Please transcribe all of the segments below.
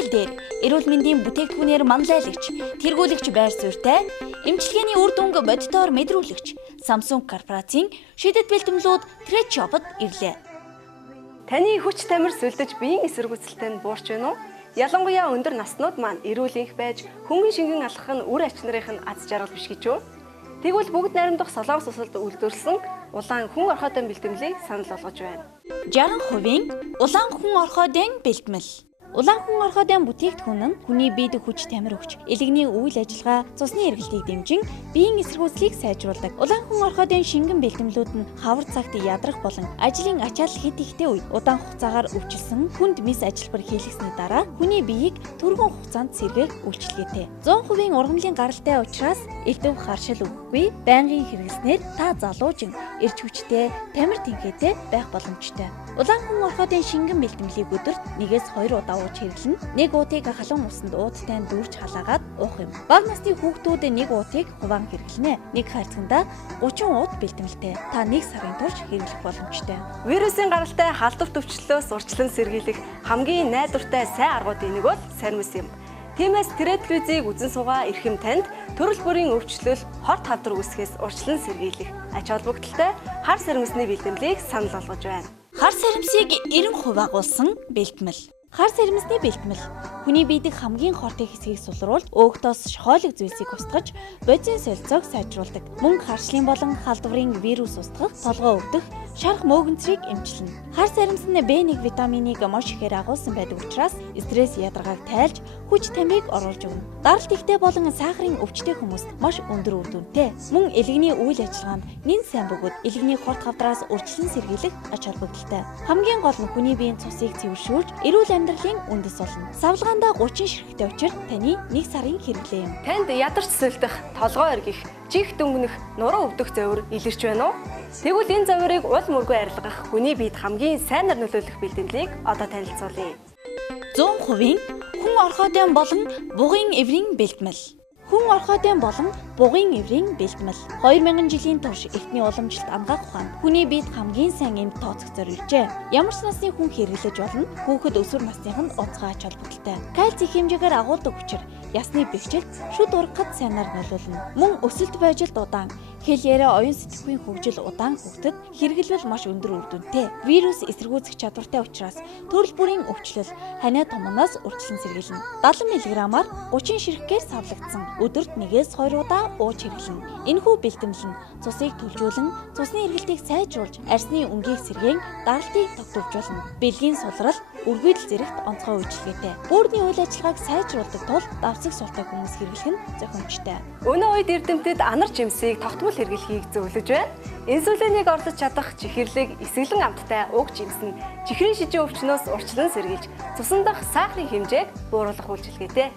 Хичээл дээр эрүүл мэндийн бүтээгдэхүүнээр манлайлагч, тэргүүлэгч байр суурьтай, эмчилгээний үр дүнг бодитоор мэдрүүлэгч Samsung корпорацийн шидэт бэлтгэлүүд Trade Shop-д ирлээ. Таны хүч тамир сүлдэж биеийн эсэргүүцэлтэй нь буурч байна уу? Ялангуяа өндөр наснууд маань эрүүл энх байж хүмүүн шингэн алхах нь үр ач нарын аз жаргал биш гэж юу? Тэгвэл бүгд найрамдах солонгос улсад үйлдвэрлэсэн улаан хүн орхиодын бэлтгэлийг санал болгож байна. 60% улаан хүн орхиодын бэлтгэл. Улаан хүн орхиодын бүтээгдэхүүн нь хүний биед хүч тамир өгч, элэгний үйл ажиллагаа, цусны эргэлтийг дэмжин биеийн эсэргүүцлийг сайжруулдаг. Улаан хүн орхиодын шингэн бэлтгэлүүд нь хавар цагт ядрах болон ажлын ачаал хэд ихтэй үед удаан хугацаагаар өвчлсөн хүнд мис ажилбар хийлгэсний дараа хүний биеийг түргэн хугацаанд сэргээх үйлчилгээтэй. 100% ургамлын гаралтай учраас элдв харшил өгөхгүй, байнгын хэрэглэснээр та залуужин эрч хүчтэй, тамир тэнхээтэй байх боломжтой. Улаан хүн орхиодын шингэн бэлтгэлийг өдөрт 1-2 удаа ууж хэрэглэн, нэг уутыг халуун усанд уудтай дүүрч халаагаад уух юм. Бага насны хүүхдүүд нэг уутыг хуваан хэрэглэнэ. Нэг хайрцагтаа 30 ууд бэлтгэлтэй. Та 1 сарын турш хэрэглэх боломжтой. Вирусын гаралтай халдварт өвчлөлөөс урьдчилан сэргийлэх хамгийн найдвартай сайн аргуудын нэг бол сармис юм. Тиймээс Trade телевизийг үзэн суугаа эрхэм танд төрөл бүрийн өвчлөл, хорт хавдар үүсгэхээс урьдчилан сэргийлэх ач холбогдолтой хар сармисны бэлтгэлийг санал болгож байна. Хар сармисыг 90% агуулсан бэлтгэл. Хар сармисны бэлтгэл хүний биедийг хамгийн хортой хэсгийг сулруулж, өөгтөөс шохоолог зүйлсийг устгаж, бодисын солилцоог сайжруулдаг. Мөн харшлын болон халдварын вирус устгах, толгой өвдөх, шарах мөөгөнцрийг эмчилнэ. Хар сармис нь B1 витаминыг маш ихээр агуулсан байдаг учраас стресс ядаргааг тайлж, хүч тамирыг оруулж өгнө. Даралт ихтэй болон сахарын өвчтэй хүмүүст маш өндөр үр дүнтэй. Мөн элэгний үйл ажиллагаанд нэн сайн бөгөөд элэгний хорт хавдраас урьдчилан сэргийлэх ач холбогдолтой. Хамгийн гол нь хүний биеийн цусыг цэвэршүүлж, эрүүл амьдралын үндэс болно. Савлгаандаа 30 ширхтээ учир таны 1 сарын хэрэглээ юм. Танд ядарч сэлдэх, толгой эргэх, чих дөнгөнөх, нуруу өвдөх завир илэрч байна уу? Тэгвэл энэ завирыг уул мөргөө арилгах хүний биед хамгийн сайнаар нөлөөлөх бэлтгэлийг одоо танилцуулъя. 100% хүн орхиодын болон бугын эврийн бэлтгэл. Хүн орхиодын болон бугын эврийн бэлтгэл 2000 жилийн турш эртний уламжилт ангаах ухаанд хүний биед хамгийн сайн эмд тооцох зорилжээ. Ямар ч насны хүн хэрэглэж болно. Хүүхэд өсвөр насныханд онцгой ач холбогдолтой. Кальци хэмжээгээр агуулдаг учраас ясны бэхжилт шүд ургахад сайнаар нөлөөлнө. Мөн өсөлт байжилт удаан, хэл яриа оюун сэтгүүлийн хөгжил удаан хүүхдэд хэрэглэл маш өндөр үр дүнтэй. Вирус эсэргүүцэх чадвартай учраас төрөл бүрийн өвчлөл ханиа томноос урьдчилан сэргийлнэ. 70 мг-аар 30 ширхгээр савлагдсан өдөрт 1-2 удаа ууж хэрэглэнэ. Энэхүү бэлтгэл нь цусыг түлжүүлэн, цусны эргэлтийг сайжруулж, арсны өнгийг сэргээн, даралтыг тогтворжуулна. Бэлгийн сулрал, үргэлж зэрэгт онцгой үйлчилгээтэй. Бүрдний үйл ажиллагааг сайжруулдаг тул давсаг султай хүмүүс хэрэглэх нь зохимжтой. Өнөө үед эрдэмтэд анар жимсийг тогтмол хэрэглэхийг зөвлөж байна. Инсулинийг орлож чадах чихэрлэг эсгэлэн амттай уг жимс нь чихрийн шижийн өвчнөөс урьдчилан сэргийлж, цусан дахь сахарын хэмжээг бууруулах үйлчилгээтэй.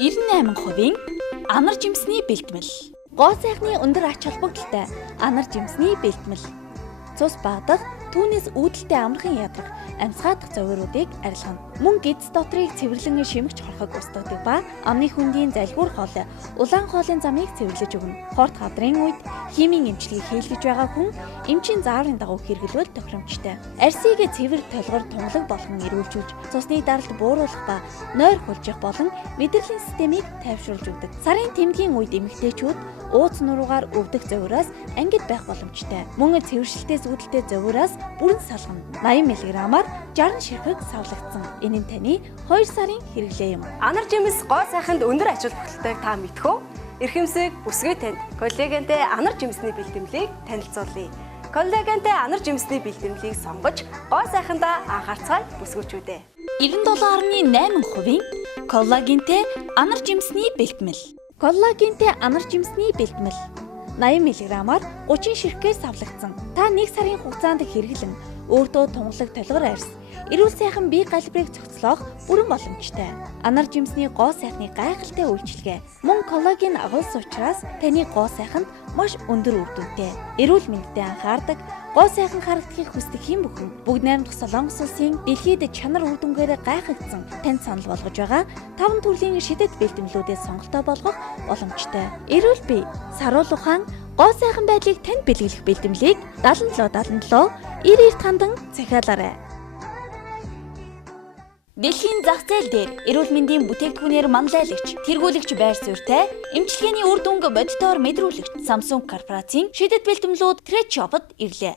98% анар жимсний бэлтгэл. Гоо сайхны өндөр ач холбогдолтой анар жимсний бэлтгэл. Цус баадах, түүнээс үүдэлтэй амархан ядрах, амьсгаадах завируудыг арилгана. Мөн гидс дотрыг цэвэрлэн шимэгч хорхог устгадаг ба амны хүндийн залгуур хоол, улаан хоолын замыг цэвэрлэж өгнө. Хорт хадрын үед химийн эмчилгээг хийлгэж байгаа хүн эмчийн зааврын дагуу хэрэглүүл тохиромжтой. Арсыг цэвэр толгор тунгалаг болгон эрүүлжүүлж, цусны даралт бууруулах ба нойр хулжих болон мэдрэлийн системийг тайвшруулж өгдөг. Сарын тэмдгийн үед эмэгтэйчүүд ууц нуруугаар өвдөх завираас ангид байх боломжтой. Мөн цэвэршилтээс үүдэлтэй завираас бүрэн салгана. 80 мг-аар 60 ширхэг савлагдсан. Энэ нь таны 2 сарын хэрэглээ юм. Анар жимс гоо сайханд өндөр ач холбогдолтойг та мэдэх үү? Эрхэмсэг бүсгүй танд коллагентэй анар жимсний бэлтгэлийг танилцуулъя. Коллагентэй анар жимсний бэлтгэлийг сонгож гоо сайхандаа анхаарцгаая бүсгүйчүүдээ. 97.8% коллагентэй анар жимсний бэлтгэл. Коллагентэй анар жимсний бэлтгэл 80 мг-аар 30 ширхгээр савлагдсан. Та 1 сарын хугацаанд хэрэглэн өөртөө тунгалаг толгор арьс, эрүүл сайхан бие галбирыг цогцлоох бүрэн боломжтой. Анар жимсний гоо сайхны гайхалтай үйлчилгээ мөн коллаген агуулсан учраас таны гоо сайханд маш өндөр үр дүнтэй. Эрүүл мэндэд анхаардаг, гоо сайхан харагдахыг хүсдэг хэн бүхэн бүгд найрамдах Солонгос улсын дэлхийд чанар үр дүнгээр гайхагдсан танд санал болгож байгаа 5 төрлийн шидэт бэлтгэлүүдээс сонголтоо болгох боломжтой. Эрүүл бие, саруул ухаан, гоо сайхан байдлыг танд бэлгэлэх бэлтгэлийг 77 99 хандан захиалаарай. Дэлхийн зах зээл дээр эрүүл мэндийн бүтээгдэхүүнээр манлайлагч, тэргүүлэгч байр суурьтай, эмчилгээний үр дүнг бодитоор мэдрүүлэгч Samsung корпорацийн шидэт бэлтгэлүүд Trade Shop-д ирлээ.